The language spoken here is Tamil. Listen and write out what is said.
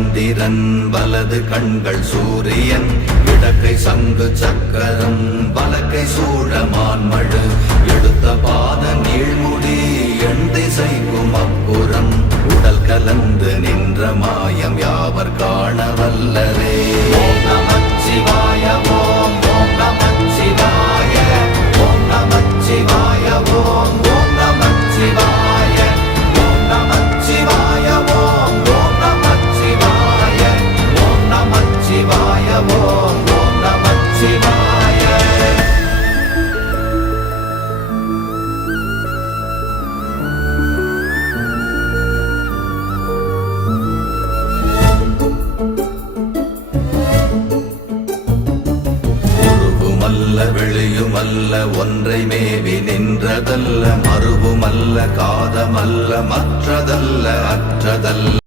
சந்திரன் வலது கண்கள் சூரியன் இடக்கை சங்கு சக்கரம் வலக்கை சூழமான்மழு எடுத்த பாத நீழ்முடி எண் திசைக்கும் அப்புறம் உடல் கலந்து நின்ற மாயம் யாவர் காண வல்லரே. ஓம் நமச்சிவாய ஓம் ஓம் நமச்சிவாய ஓம் நமச்சிவாய ஓம் ஓம் நமச்சிவாய ஓம் நமச்சிவாய ஓம் ஓம் நமச்சிவாய ஓம் நமச்சிவாய ஓம் ஓம் நமச்சிவாய. வெளியுமல்ல ஒன்றை மேவி நின்றதல்ல மறுவுமல்ல காதமல்ல மற்றதல்ல அற்றதல்ல